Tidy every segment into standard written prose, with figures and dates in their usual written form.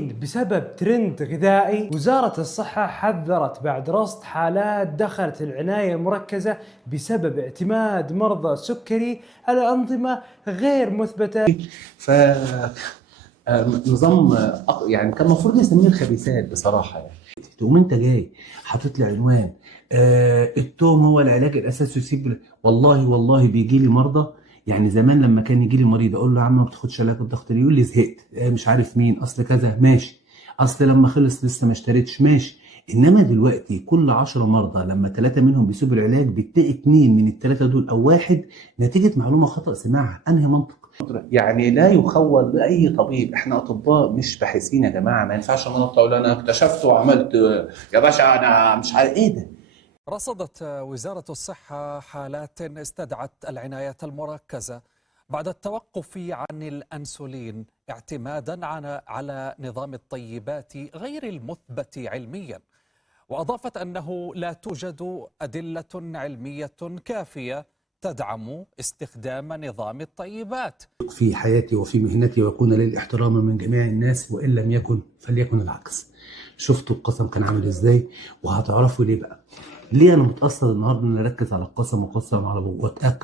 بسبب ترند غذائي. وزارة الصحة حذرت بعد رصد حالات دخلت العناية المركزة بسبب اعتماد مرضى السكري على أنظمة غير مثبتة. نظام يعني كان المفروض نسميه الخبيثات بصراحة. يعني تقوم انت جاي حاطط لي عنوان التوم هو العلاج الاساسي يسيب. والله بيجي لي مرضى، يعني زمان لما كان يجي لي مريض اقول له يا عم ما بتاخدش علاج الضغط ليه؟ يقول لي زهقت، مش عارف مين، اصل كذا، ماشي، اصل لما خلص لسه ما اشتريتش، ماشي. انما دلوقتي كل 10 مرضى لما 3 منهم بيسيبوا العلاج بتلاقي 2 من ال3 دول او واحد نتيجه معلومه خطا سمعها. انهي منطق؟ يعني لا يخول لاي طبيب، احنا اطباء مش باحثين يا جماعه. ما ينفعش انا اقول انا اكتشفت وعملت يا باشا انا مش عارف ايه ده. رصدت وزارة الصحة حالات استدعت العناية المركزة بعد التوقف عن الأنسولين اعتمادا على نظام الطيبات غير المثبت علميا، وأضافت أنه لا توجد أدلة علمية كافية تدعم استخدام نظام الطيبات. في حياتي وفي مهنتي ويكون لي الاحترام من جميع الناس، وإن لم يكن فليكن العكس. شفتوا القسم كان عامل ازاي؟ وهتعرفوا ليه بقى. ليه انا متاثر النهارده ان اركز على القسم واقسم على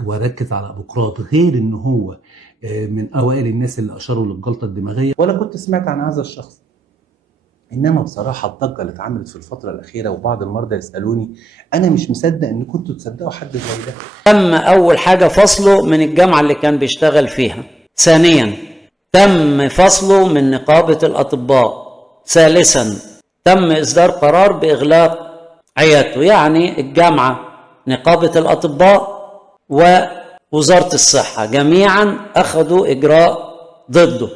واركز على ابوقراط، غير ان هو من اوائل الناس اللي اشاروا للجلطه الدماغيه، ولا كنت سمعت عن هذا الشخص. انما بصراحه الضجه اللي اتعملت في الفتره الاخيره وبعض المرضى يسالوني، انا مش مصدق ان كنتوا تصدقوا حد زي ده. تم اول حاجه فصله من الجامعه اللي كان بيشتغل فيها، ثانيا تم فصله من نقابه الاطباء، ثالثا تم اصدار قرار باغلاق عيادته. يعني الجامعه، نقابه الاطباء، ووزاره الصحه جميعا اخذوا اجراء ضده.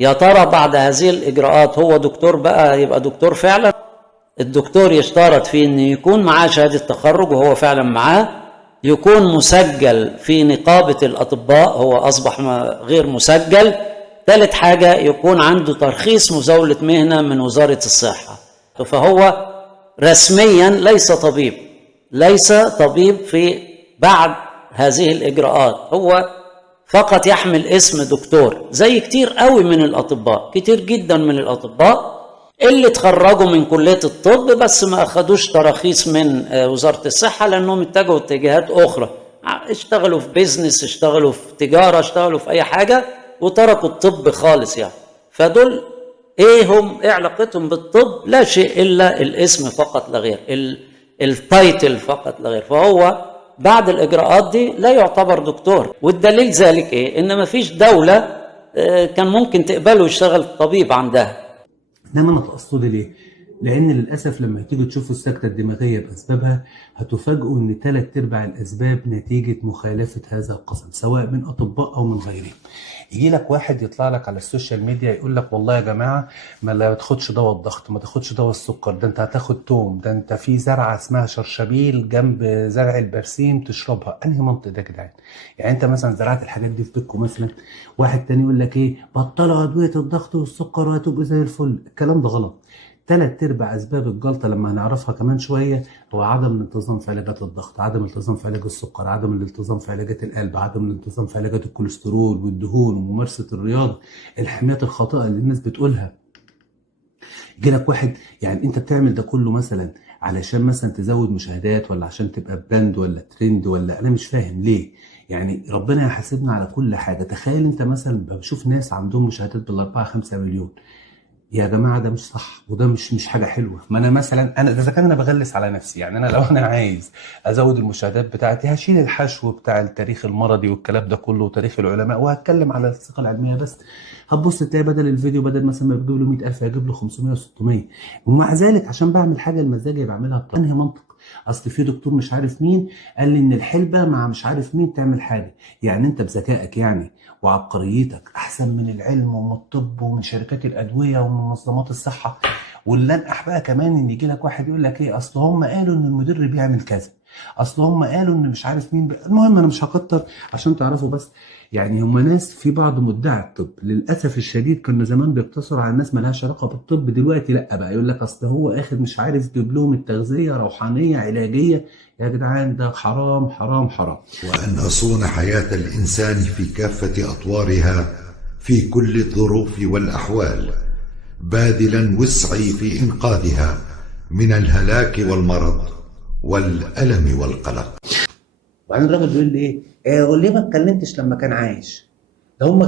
يا ترى بعد هذه الاجراءات هو دكتور بقى يبقى دكتور فعلا؟ الدكتور يشترط فيه ان يكون معاه شهاده تخرج وهو فعلا معاه، يكون مسجل في نقابه الاطباء، هو اصبح غير مسجل. ثالث حاجه يكون عنده ترخيص مزاوله مهنه من وزاره الصحه، فهو رسميا ليس طبيب في بعد هذه الاجراءات، هو فقط يحمل اسم دكتور. زي كتير قوي من الاطباء، كتير جدا من الاطباء اللي اتخرجوا من كلية الطب بس ما اخدوش تراخيص من وزارة الصحة لانهم اتجهوا اتجاهات اخرى، اشتغلوا في بيزنس، اشتغلوا في تجارة، اشتغلوا في اي حاجة وتركوا الطب خالص. يعني فدول ايه علاقتهم بالطب؟ لا شيء الا الاسم فقط لا غير، التايتل فقط لا غير. فهو بعد الاجراءات دي لا يعتبر دكتور. والدليل ذلك ايه؟ ان ما فيش دولة كان ممكن تقبله يشتغل طبيب عندها. انما انا تقصدي ليه؟ لان للاسف لما تيجوا تشوفوا السكته الدماغيه باسبابها هتفاجئوا ان 3/4 الاسباب نتيجه مخالفه هذا القسم، سواء من اطباء او من غيرهم. يجي لك واحد يطلع لك على السوشيال ميديا يقول لك والله يا جماعه ما تاخدش دواء الضغط، ما تاخدش دواء السكر، ده انت هتاخد توم، ده انت في زرعه اسمها شرشبيل جنب زرع البرسيم تشربها. انهي منطق ده يا جدعان؟ يعني انت مثلا زرعت الحاجات دي في بيتكم مثلا، واحد تاني يقول لك ايه بطلوا ادويه الضغط والسكر وهتبقوا زي الفل. الكلام ده غلط. 3/4 اسباب الجلطه لما هنعرفها كمان شويه هو عدم الانتظام في علاجات الضغط، عدم الانتظام في علاج السكر، عدم الانتظام في علاجات القلب، عدم الانتظام في علاجات الكوليسترول والدهون وممارسه الرياضه، الحميات الخاطئه اللي الناس بتقولها. يجي لك واحد، يعني انت بتعمل ده كله مثلا علشان مثلا تزود مشاهدات، ولا عشان تبقى براند ولا ترند، ولا انا مش فاهم ليه؟ يعني ربنا يحاسبنا على كل حاجه. تخيل انت مثلا بشوف ناس عندهم مشاهدات بال4-5 مليون. يا جماعه ده مش صح، وده مش حاجه حلوه. ما انا مثلا اذا كان انا بغلس على نفسي، يعني انا لو انا عايز ازود المشاهدات بتاعتي هشيل الحشو بتاع التاريخ المرضي والكلام ده كله وتاريخ العلماء وهتكلم على الثقه العلميه بس. هتبص تلاقي بدل الفيديو بدل مثلا ما بيجيب له 100,000 هيجيب له 500 و600. ومع ذلك عشان بعمل حاجه المزاجيه بعملها بانهي منطق؟ اصل في دكتور مش عارف مين قال لي ان الحلبه مع مش عارف مين تعمل حاجه. يعني انت بذكائك يعني وعبقريتك احسن من العلم ومن الطب ومن شركات الادويه ومن منظمات الصحه. واللي انقح بقى كمان ان يجي لك واحد يقول لك ايه اصل هم قالوا ان المدير بيعمل كذا، اصل هم قالوا ان مش عارف مين المهم انا مش هكتر عشان تعرفوا بس. يعني هم ناس في بعض مدعي الطب للاسف الشديد كنا زمان بيقتصروا على الناس مالهاش علاقه بالطب، دلوقتي لا بقى يقول لك اصل هو اخد مش عارف دبلوم التغذيه روحانيه علاجيه. يا جدعان ده حرام حرام حرام. وأن أصون حياة الإنسان في كافة أطوارها في كل الظروف والأحوال، باذلا وسعي في إنقاذها من الهلاك والمرض والألم والقلق. وبعدين الراجل بيقول لي ايه ليه ما اتكلمتش لما كان عايش؟ ده هم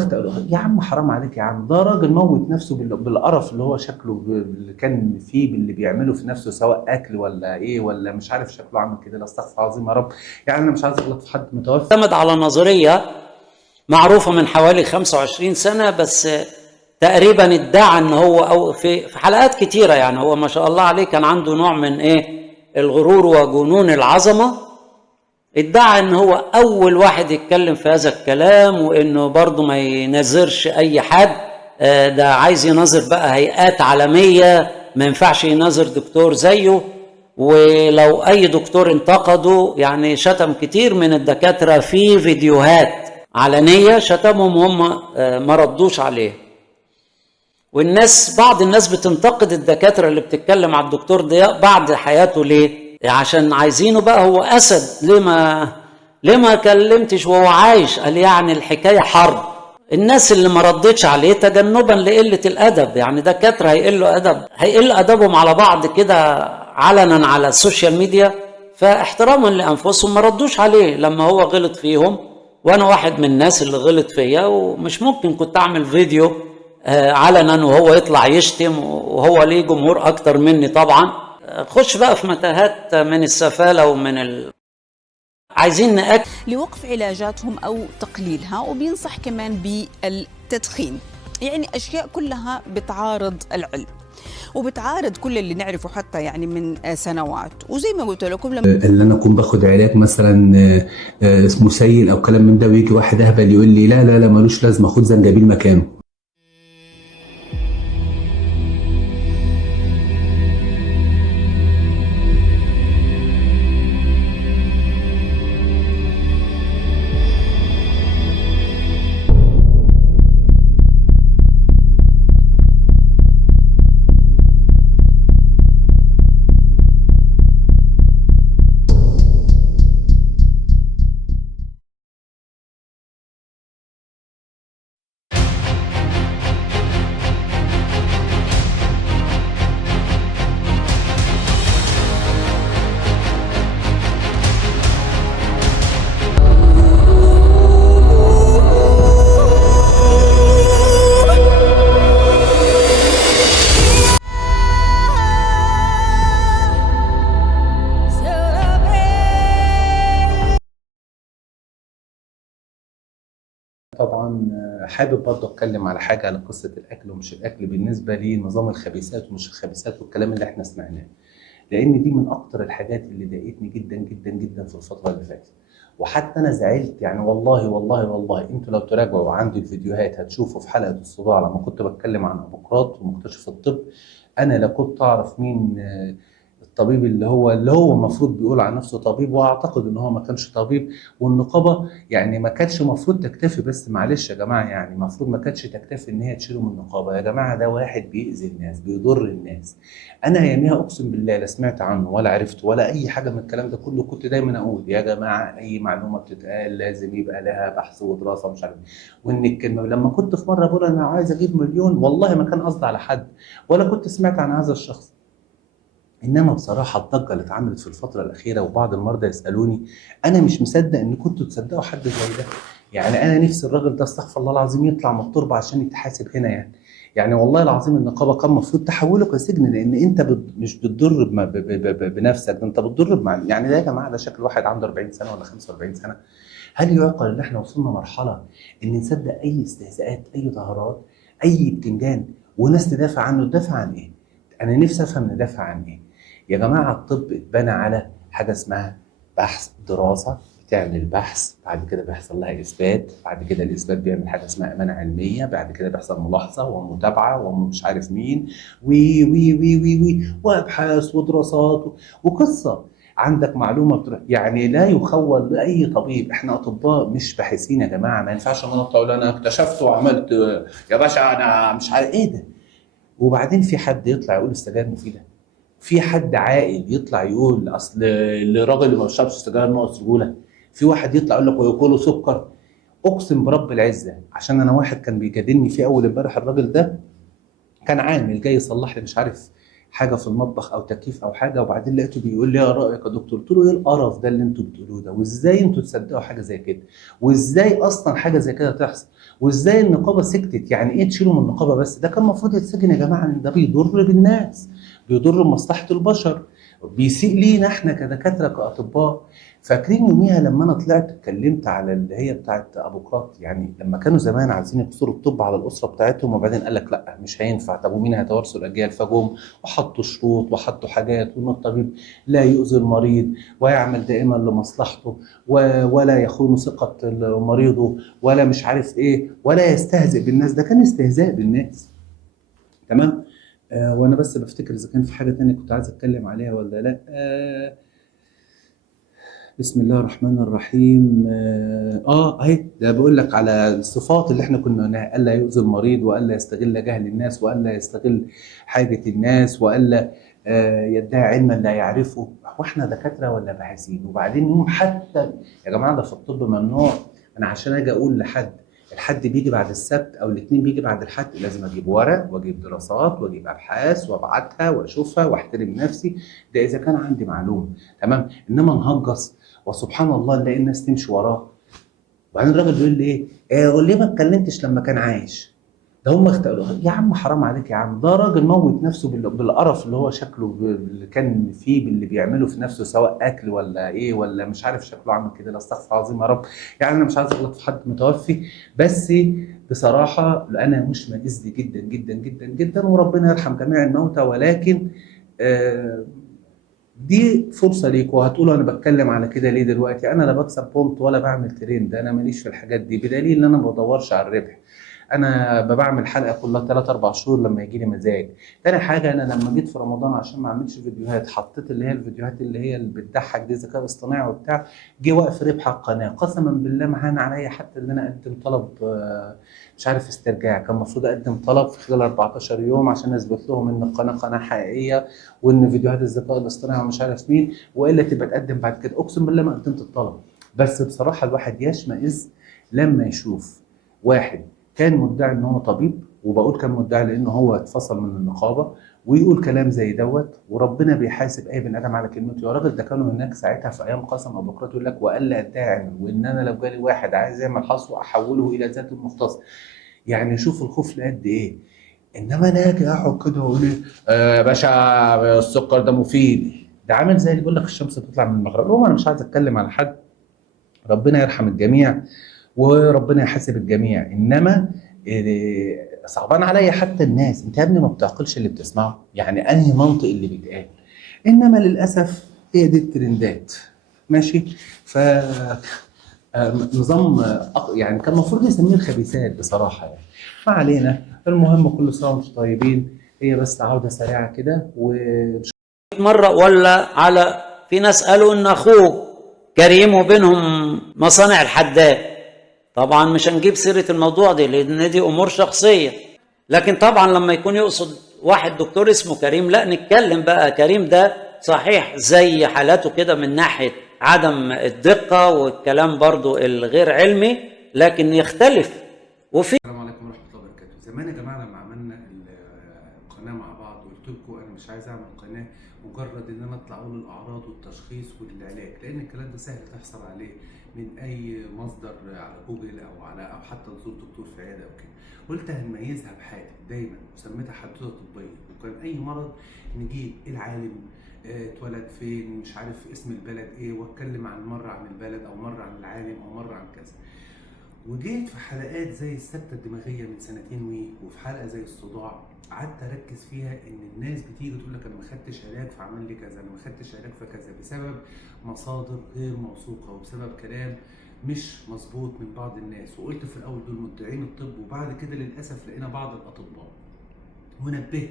يا عم حرام عليك يا عم، ده راجل موت نفسه بالقرف اللي هو شكله اللي كان فيه، باللي بيعمله في نفسه سواء اكل ولا ايه ولا مش عارف شكله عامل كده. لا استغفر الله العظيم يا رب، يعني انا مش عايز اغلط في حد متوفى. اعتمد على نظرية معروفة من حوالي 25 سنة بس، تقريبا ادعى ان هو او في حلقات كتيرة، يعني هو ما شاء الله عليه كان عنده نوع من الغرور وجنون العظمة. ادعى ان هو اول واحد يتكلم في هذا الكلام، وانه برضه ما ينظرش اي حد، ده عايز ينظر بقى هيئات عالمية، ما ينفعش ينظر دكتور زيه. ولو اي دكتور انتقده، يعني شتم كتير من الدكاترة في فيديوهات علنية، شتمهم هم ما ردوش عليه. والناس بعض الناس بتنتقد الدكاترة اللي بتتكلم على الدكتور ضياء بعد حياته. ليه؟ عشان عايزينه بقى هو أسد. ليه ما كلمتش وهو عايش؟ قال يعني الحكاية حرب. الناس اللي ما ردتش عليه تجنبا لقلة الأدب، يعني دكاترة هيقل أدبهم على بعض كده علنا على السوشيال ميديا، فاحتراما لأنفسهم ما ردوش عليه لما هو غلط فيهم. وأنا واحد من الناس اللي غلط فيا، ومش ممكن كنت أعمل فيديو علنا وهو يطلع يشتم، وهو ليه جمهور أكتر مني طبعا. خش بقى في متاهات من السفالة عايزين نأكد لوقف علاجاتهم أو تقليلها، وبينصح كمان بالتدخين. يعني أشياء كلها بتعارض العلم وبتعارض كل اللي نعرفه حتى يعني من سنوات. وزي ما قلت لكم اللي انا اكون باخد علاج مثلا اسمه سيل او كلام من ده، ويجي واحد اهبل يقول لي لا لا لا ملوش لازمه، خد زنجبيل مكانه. طبعا حابب برضه اتكلم على حاجه، على قصه الاكل ومش الاكل بالنسبه لنظام الخبيثات ومش الخبيثات والكلام اللي احنا سمعناه، لان دي من اكتر الحاجات اللي ضايقتني جدا جدا جدا في الفتره اللي فاتت. وحتى انا زعلت، يعني والله والله والله انتوا لو تراجعوا عندي الفيديوهات هتشوفوا في حلقه الصداع لما كنت بتكلم عن ابوقراط ومكتشف الطب، انا لا كنت اعرف مين الطبيب اللي هو المفروض بيقول عن نفسه طبيب، واعتقد ان هو ما كانش طبيب. والنقابه يعني ما كانتش المفروض تكتفي، بس معلش يا جماعه، يعني المفروض ما كانتش تكتفي ان هي تشيله من النقابه. يا جماعه ده واحد بيأذي الناس، بيضر الناس. انا اياميها اقسم بالله لا سمعت عنه ولا عرفت ولا اي حاجه من الكلام ده كله. كنت دايما اقول يا جماعه اي معلومه بتتقال لازم يبقى لها بحث ودراسه ومش عارف. وان الكلمه لما كنت في مره بقول انا عايز اجيب مليون، والله ما كان قصدي على حد ولا كنت سمعت عن هذا الشخص. انما بصراحه الضجه اللي اتعملت في الفتره الاخيره، وبعض المرضى يسالوني، انا مش مصدق ان كنتوا تصدقوا حد زي ده. يعني انا نفسي الراجل ده استغفر الله العظيم يطلع من التربه عشان يتحاسب هنا. يعني والله العظيم النقابه كان المفروض تحوله كسجن، لان انت مش بتضر بنفسك، ده انت بتضر يعني ده يا جماعه ده شكل واحد عنده 40 سنه ولا 45 سنه. هل يعقل ان احنا وصلنا مرحله ان نصدق اي استهزاءات، اي ظاهرات، اي بتنجان وناس تدافع عنه؟ تدافع عن ايه؟ انا نفسي افهم ندافع عن ايه يا جماعه. الطب اتبنى على حاجه اسمها بحث، دراسه، بتعمل بحث، بعد كده بيحصل لها اثبات، بعد كده الاثبات بيعمل حاجه اسمها امانه علميه، بعد كده بيحصل ملاحظه ومتابعه ومش عارف مين وي وي وي وي وي وابحاث ودراسات وقصه. عندك معلومه يعني لا يخول لاي طبيب. احنا اطباء مش باحثين يا جماعه. ما ينفعش انا اقول انا اكتشفت وعملت يا باشا انا مش عارف ايه ده. وبعدين في حد يطلع يقول السجاير مفيده؟ في حد عاقل يطلع يقول اصل الراجل اللي ما بيشربش سجاير ناقص رجوله؟ في واحد يطلع يقول لك وياكلوا سكر؟ اقسم برب العزه، عشان انا واحد كان بيجادلني في اول امبارح الراجل ده، كان عامل جاي يصلح لي مش عارف حاجه في المطبخ او تكييف او حاجه، وبعدين لقيته بيقول لي ايه رايك يا دكتور؟ قلت له ايه القرف ده اللي انتوا بتقولوه ده؟ وازاي انتوا تصدقوا حاجه زي كده؟ وازاي اصلا حاجه زي كده تحصل؟ وازاي النقابه سكتت؟ يعني ايه تشيلوا من النقابه بس؟ ده كان المفروض يتسجن يا جماعه، ان ده بيضر بالناس، بيضر بمصلحه البشر، بيسيء لينا احنا كدكاتره كاطباء. فاكرين يوميها لما انا طلعت اتكلمت على اللي هي بتاعت ابوقراط، يعني لما كانوا زمان عايزين يقصروا الطب على الاسره بتاعتهم، وبعدين قال لك لا مش هينفع، طب ومين هيتوارثوا الاجيال؟ فجم وحطوا شروط وحطوا حاجات، وان الطبيب لا يؤذي المريض ويعمل دائما لمصلحته ولا يخون ثقه مريضه ولا مش عارف ايه، ولا يستهزئ بالناس. ده كان استهزاء بالناس. تمام. وانا بس بفتكر اذا كان في حاجه تانية كنت عايز اتكلم عليها ولا لا. بسم الله الرحمن الرحيم. اهي ده بقول لك على الصفات اللي احنا كنا قلناها: الا يؤذي المريض، والا يستغل جهل الناس، والا يستغل حاجه الناس، والا يدعي علما لا يعرفه. هو احنا دكاتره ولا باحثين؟ وبعدين يوم حتى يا جماعه ده في الطب ممنوع. انا عشان اجي اقول لحد الحد بيجي بعد السبت او الاثنين بيجي بعد الحد، لازم اجيب ورق واجيب دراسات واجيب ابحاث وابعتها واشوفها واحترم نفسي. ده اذا كان عندي معلومه. تمام. انما نهجص وسبحان الله نلاقي الناس تمشي وراه. وبعدين الراجل بيقول لي ايه ليه ما اتكلمتش لما كان عايش؟ ده هم اختاروا. يا عم حرام عليك يا عم، ده راجل موت نفسه بالقرف اللي هو شكله اللي كان فيه، باللي بيعمله في نفسه، سواء اكل ولا ايه ولا مش عارف شكله عامل كده. لا استغفر العظيم يا رب. يعني انا مش عايز اغلط في حد متوفي، بس بصراحه انا مشمئز جدا جدا جدا جدا، وربنا يرحم جميع الموتى. ولكن دي فرصه ليك. وهتقولوا انا بتكلم على كده ليه دلوقتي؟ انا لا بكسب بونت ولا بعمل ترند، انا ماليش في الحاجات دي، بدليل ان انا ما بدورش على الربح. انا بعمل حلقه كلها 3 4 شهور لما يجي لي مزاج. تاني حاجه، انا لما جيت في رمضان عشان ما اعملش فيديوهات، حطيت اللي هي الفيديوهات اللي بتضحك دي، ذكاء اصطناعي وبتاع، جه وقف ربح القناه. قسما بالله ما هان عليا حتى ان انا اقدم طلب مش عارف استرجاع. كان المفروض اقدم طلب في خلال 14 يوم عشان اثبت لهم ان القناه قناه حقيقيه، وان فيديوهات الذكاء الاصطناعي ومش عارف مين، والا تبقى تقدم بعد كده. اقسم بالله ما قدمت الطلب. بس بصراحه الواحد يشمئز لما يشوف واحد كان مدعي ان هو طبيب، وبقول كان مدعي لانه هو اتفصل من النقابه، ويقول كلام زي دوت، وربنا بيحاسب اي بني ادم على كلمته. يا راجل ده كانوا هناك ساعتها في ايام قسم ابوقراط يقول لك والا ادعي علم، وان انا لو جالي واحد عايز يعمل حصوه احوله الى ذات المختص. يعني شوف الخوف لقد ايه. انما انا اجي اقعد كده واقول ايه يا باشا السكر ده مفيد، ده عامل زي اللي بيقول لك الشمس بتطلع من المغرب. هو انا مش عايز اتكلم على حد، ربنا يرحم الجميع وربنا يحاسب الجميع. انما صعبان عليا حتى الناس. انت يا ابني ما بتعقلش اللي بتسمعه؟ يعني انهي منطق اللي بيتقال؟ انما للاسف هي دي الترندات. ماشي. ف نظام يعني كان المفروض يسميه الخبيثات بصراحه يعني. ما علينا. المهم كل سنه وانتم طيبين. هي بس عوده سريعه كده مرة ولا على في ناس قالوا ان اخوه كريم وبينهم مصانع الحداد. طبعا مش هنجيب سيرة الموضوع دي لان دي امور شخصية، لكن طبعا لما يكون يقصد واحد دكتور اسمه كريم لا نتكلم بقى. كريم ده صحيح زي حالاته كده من ناحية عدم الدقة والكلام برضو الغير علمي، لكن يختلف. وفي السلام عليكم ورحمه الله وبركاته. زمان يا جماعه لما عملنا القناه مع بعض قلت لكم انا مش عايز اعمل قناه مجرد ان انا اطلع اقول الاعراض والتشخيص والعلاج، لان الكلام ده سهل تحصل عليه من اي مصدر على جوجل او حتى تزور دكتور في عياده او كده. قلت هنميزها بحاجه دايما وسميتها حدوته طبيه. وكان اي مرض نجيب العالم اتولد فين، مش عارف اسم البلد ايه، واتكلم عن مره عن البلد او مره عن العالم او مره عن كذا. وجيت في حلقات زي السكتة الدماغية من 2 سنين وفي حلقة زي الصداع قعدت اركز فيها ان الناس بتيجي تقول لك انا ما خدتش علاج فعمل لي كذا، انا ما خدتش علاج فكذا، بسبب مصادر غير موثوقة وبسبب كلام مش مظبوط من بعض الناس. وقلت في الاول دول مدعين الطب، وبعد كده للاسف لقينا بعض الاطباء. ونبهت.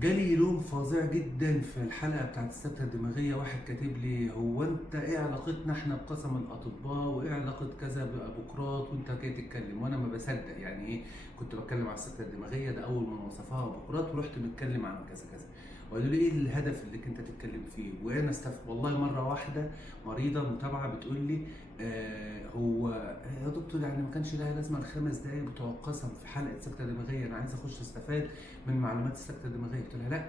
جالي لوم فظيع جدا في الحلقه بتاعت السكته الدماغيه. واحد كاتب لي هو انت ايه علاقتنا احنا بقسم الاطباء وايه علاقه كذا بابوقراط وانت جاي تتكلم؟ وانا ما بصدق يعني ايه. كنت بتكلم على السكته الدماغيه ده اول ما وصفها ابوقراط ورحت بتكلم عن كذا كذا. وقالوا لي ايه الهدف اللي انت تتكلم فيه. وانا والله مره واحده مريضه متابعه بتقول لي هو يا دكتور يعني ما كانش لها لازمه ال5 دقايق بتوع القسم في حلقه سكته دماغيه، انا عايز اخش استفاد من معلومات السكته الدماغيه. قلت لها لا،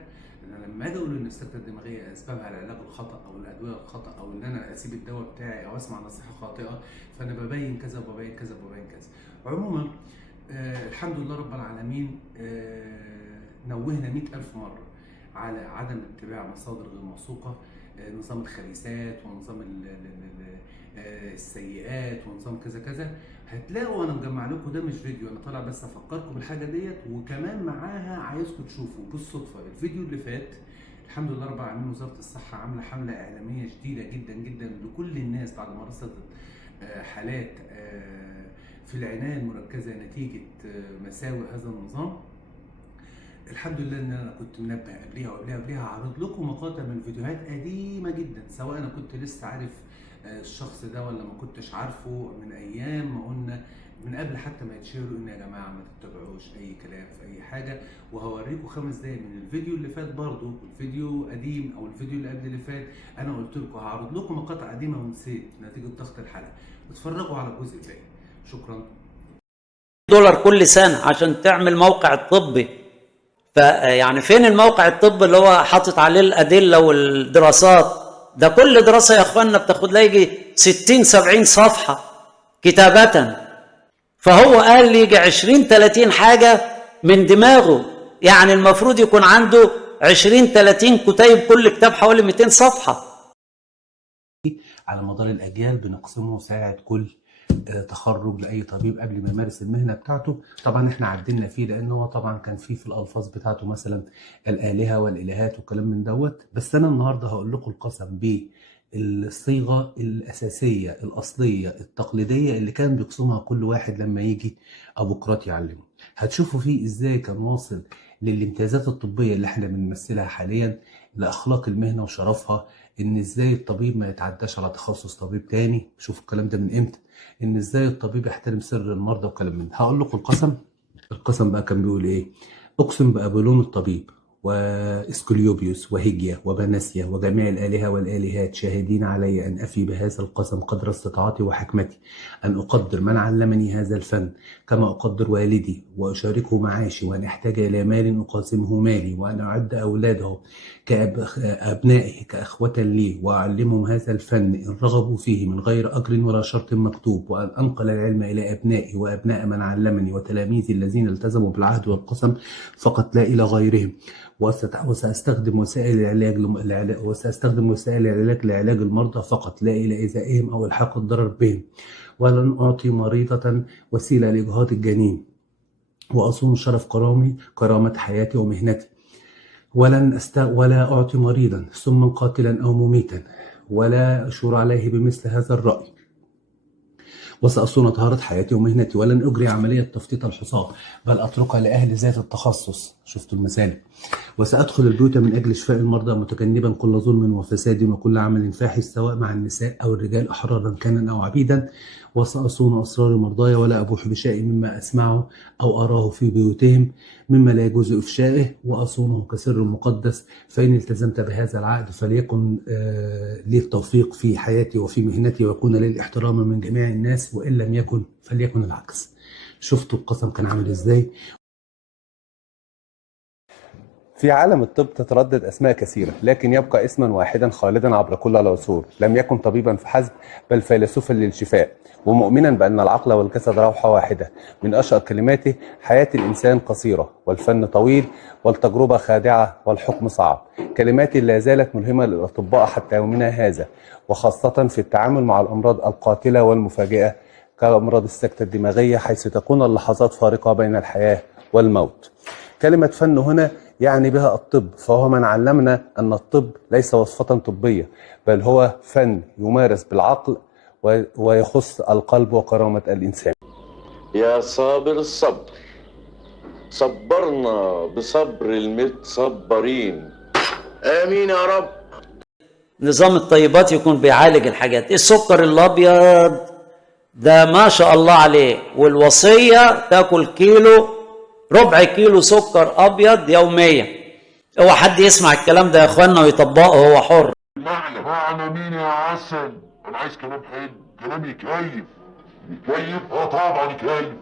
انا لما اجي اقول ان السكته الدماغيه اسبابها العلاج الخطا او الادويه الخطا او ان انا اسيب الدواء بتاعي او اسمع نصيحه خاطئه، فانا ببين كذا وببين كذا وببين كذا. عموما الحمد لله رب العالمين نوهنا 100,000 مرة على عدم اتباع مصادر غير موثوقة، نظام الخبيثات ونظام السيئات ونظام كذا كذا. هتلاقوا انا مجمع لكم ده مش فيديو، انا طالع بس افكركم بالحاجة ديت، وكمان معاها عايزكم تشوفوا بالصدفة الفيديو اللي فات. الحمد لله رب العالمين وزارة الصحة عاملة حملة إعلامية شديدة جدا جدا لكل الناس بعد ما رصدت حالات في العناية المركزة نتيجة مساوئ هذا النظام. الحمد لله ان انا كنت منبه قبليها هعرض لكم مقاطع من فيديوهات قديمة جدا، سواء انا كنت لسه عارف الشخص ده ولا ما كنتش عارفه، من ايام ما قلنا من قبل حتى ما يتشهروا ان يا جماعة ما تتبعوش اي كلام في اي حاجة. وهوريكم 5 دقايق من الفيديو اللي فات برضو، الفيديو قديم او الفيديو اللي قبل اللي فات، انا قلت لكم هعرض لكم مقاطع قديمة ونسيت نتيجة ضغط الحلقة. اتفرجوا على الجزء الباقي. شكرا. $1 كل سنة عشان تعمل موقع الطبي. فيعني فين الموقع الطبي اللي هو حاطط عليه الأدلة والدراسات؟ ده كل دراسة يا اخوانا بتاخد لها يجي 60-70 صفحة كتابة. فهو قال لي يجي 20-30 حاجة من دماغه، يعني المفروض يكون عنده 20-30 كتيب، كل كتاب حوالي 200 صفحة. على مدار الأجيال بنقسمه ساعة كل تخرج لأي طبيب قبل ما يمارس المهنة بتاعته. طبعا احنا عدلنا فيه لأنه هو طبعا كان فيه في الألفاظ بتاعته مثلا الآلهة والإلهات وكلام من دوت. بس أنا النهاردة هقول لكم القسم بالصيغة الأساسية الأصلية التقليدية اللي كان بيقسمها كل واحد لما يجي أبوقراط يعلمه. هتشوفوا فيه إزاي كان واصل للامتيازات الطبية اللي احنا بنمثلها حاليا، لأخلاق المهنة وشرفها، إن إزاي الطبيب ما يتعداش على تخصص طبيب تاني. شوفوا الكلام ده من إمتى، إن إزاي الطبيب يحترم سر المرضى وكلام من ده. هقول لكم القسم بقى كان بيقول إيه. أقسم بأبولون الطبيب وإسكليوبيوس وهيجيا وبناسيا وجميع الآلهة والآلهات شاهدين علي أن أفي بهذا القسم قدر استطاعتي وحكمتي، أن أقدر من علمني هذا الفن كما أقدر والدي وأشاركه معاشي، وأن أحتاج إلى مال أقاسمه مالي، وأن أعد أولاده كأبنائي كأخوة لي وأعلمهم هذا الفن إن رغبوا فيه من غير أجر ولا شرط مكتوب، وأن أنقل العلم إلى أبنائي وأبناء من علمني وتلاميذي الذين التزموا بالعهد والقسم فقط لا إلى غيرهم، وسأستخدم وسائل العلاج لعلاج المرضى فقط لا إلى إيذائهم أو إلحاق الضرر بهم، ولن أعطي مريضة وسيلة لإجهاض الجنين، وأصون شرف كرامة حياتي ومهنتي، ولا أعطي مريضا سما قاتلا أو مميتا، ولا أشور عليه بمثل هذا الرأي، وسأصون طهارة حياتي ومهنتي، ولن أجري عملية تفتيت الحصاب بل أتركها لأهل ذات التخصص. شفتوا المثال. وسأدخل البيوت من أجل شفاء المرضى متجنبا كل ظلم وفساد وكل عمل فاحش سواء مع النساء أو الرجال أحرارا كانا أو عبيدا، وسأصون أسرار مرضاي ولا أبوح بشيء مما أسمعه أو أراه في بيوتهم مما لا يجوز إفشائه، وأصونه كسر مقدس، فإن التزمت بهذا العقد فليكن لي التوفيق في حياتي وفي مهنتي، ويكون لي الاحترام من جميع الناس، وإن لم يكن فليكن العكس. شفتوا القسم كان عامل إزاي؟ في عالم الطب تتردد أسماء كثيرة، لكن يبقى اسما واحدا خالدا عبر كل العصور، لم يكن طبيبا فحسب بل فيلسوفا للشفاء، ومؤمنا بأن العقل والجسد روحة واحدة. من أشهر كلماته: حياة الإنسان قصيرة والفن طويل والتجربة خادعة والحكم صعب. كلماته لا زالت ملهمة للأطباء حتى يومنا هذا، وخاصة في التعامل مع الأمراض القاتلة والمفاجئة كأمراض السكتة الدماغية، حيث تكون اللحظات فارقة بين الحياة والموت. كلمة فن هنا يعني بها الطب، فهو من علمنا أن الطب ليس وصفة طبية، بل هو فن يمارس بالعقل ويخص القلب وكرامة الإنسان. يا صابر الصبر، صبرنا بصبر المتصبرين. آمين يا رب. نظام الطيبات يكون بيعالج الحاجات. السكر الأبيض ده ما شاء الله عليه، والوصية تاكل ربع كيلو سكر أبيض يوميا. هو حد يسمع الكلام ده يا اخوانا ويطبقه؟ هو حر. معنى مين يا عسل؟ انا عايز كلام حلو، كلام يكيف. يكيف؟ طبعا يكيف.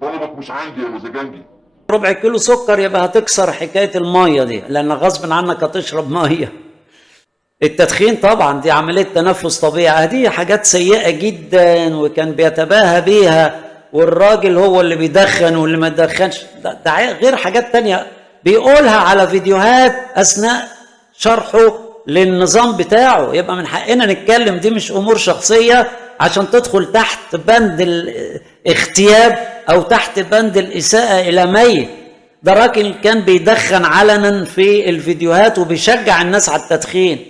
طلبك مش عندي يا مزاجنجي. ربع كيلو سكر يبقى هتكسر حكايه الميه دي، لان غصب عنك هتشرب ميه. التدخين طبعا دي عمليه تنفس طبيعي، دي حاجات سيئه جدا وكان بيتباهى بيها، والراجل هو اللي بيدخن واللي ما يدخنش، ده غير حاجات تانية بيقولها على فيديوهات اثناء شرحه للنظام بتاعه. يبقى من حقنا نتكلم، دي مش امور شخصيه عشان تدخل تحت بند الاغتياب او تحت بند الاساءه الى ميت. ده راجل كان بيدخن علنا في الفيديوهات وبيشجع الناس على التدخين.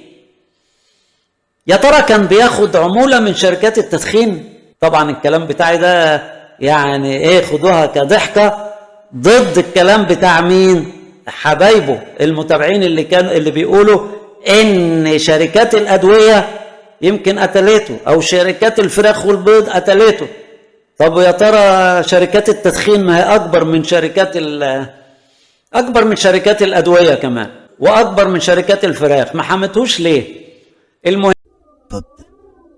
يا ترى كان بياخد عموله من شركات التدخين؟ طبعا الكلام بتاعي ده يعني ايه، خدوها كضحكه ضد الكلام بتاع مين؟ حبايبه المتابعين اللي بيقولوا ان شركات الادويه يمكن قتلته، او شركات الفراخ والبيض قتلته. طب ويا ترى شركات التدخين ما هي اكبر من شركات الادويه كمان، واكبر من شركات الفراخ، ما حمتهوش ليه؟ المهم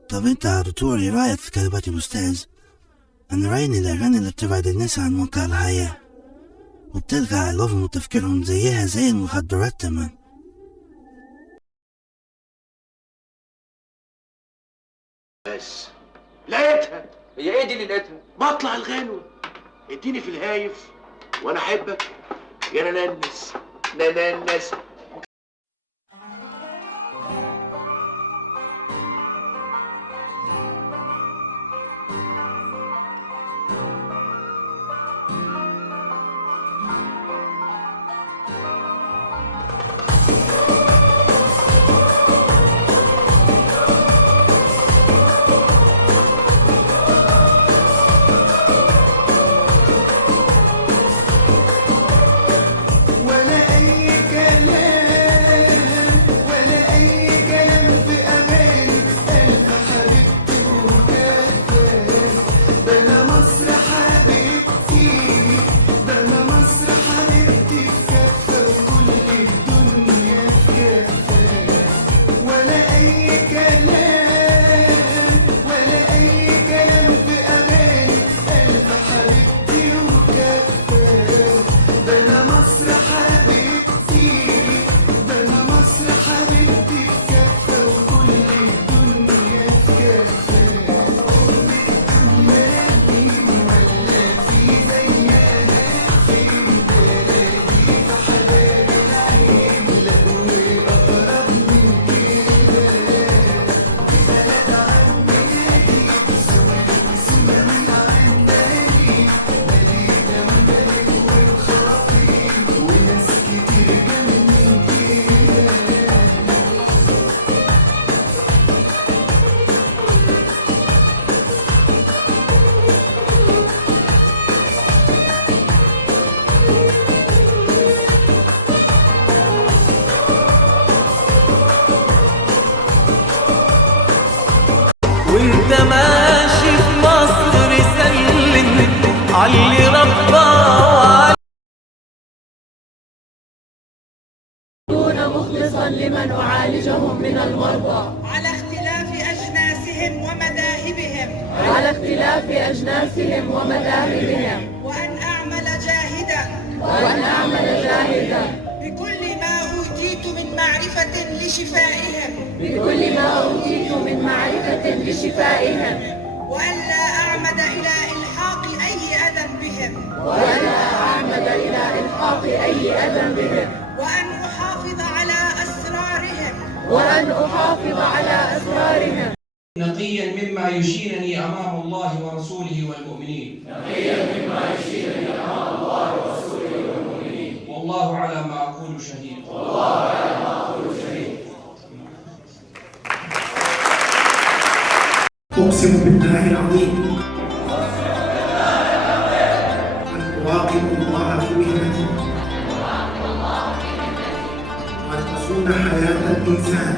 طب انت يا دكتور ايه رايك في كلمات الاستاذ؟ انا رايي ان الاغاني اللي بتبعد الناس عن واقع الحياه وبتلغي عقلهم وتفكيرهم زيها زي المخدرات تمام. بس لقيتها. هي ايه دي اللي لقيتها؟ مطلع الغنوة. اديني في الهايف وانا احبك يا نننس نننس. وانت ماشي في مصر سلم علي رباه مخلصا لمن أعالجهم من المرضى على اختلاف أجناسهم ومذاهبهم وأن أعمل جاهدا بكل ما أوتيت من معرفة لشفائهم وأن لا أعمد إلى إلحاق أي أذى بهم وأن أحافظ على أسرارهم نقيا مما يشينني أمام الله ورسوله والمؤمنين والله على ما أقول شهيد. أقسم بالله العظيم أن أراقب الله في مهنتي وأن أصون حياة الإنسان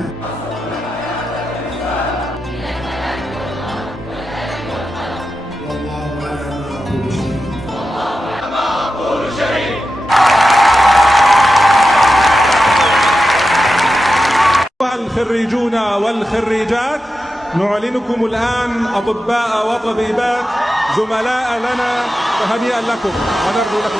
والله على ما أقول شهيد. الخريجون والخريجات، نعلنكم الآن أطباء وطبيبات زملاء لنا، فهنيئا لكم ونرجو لكم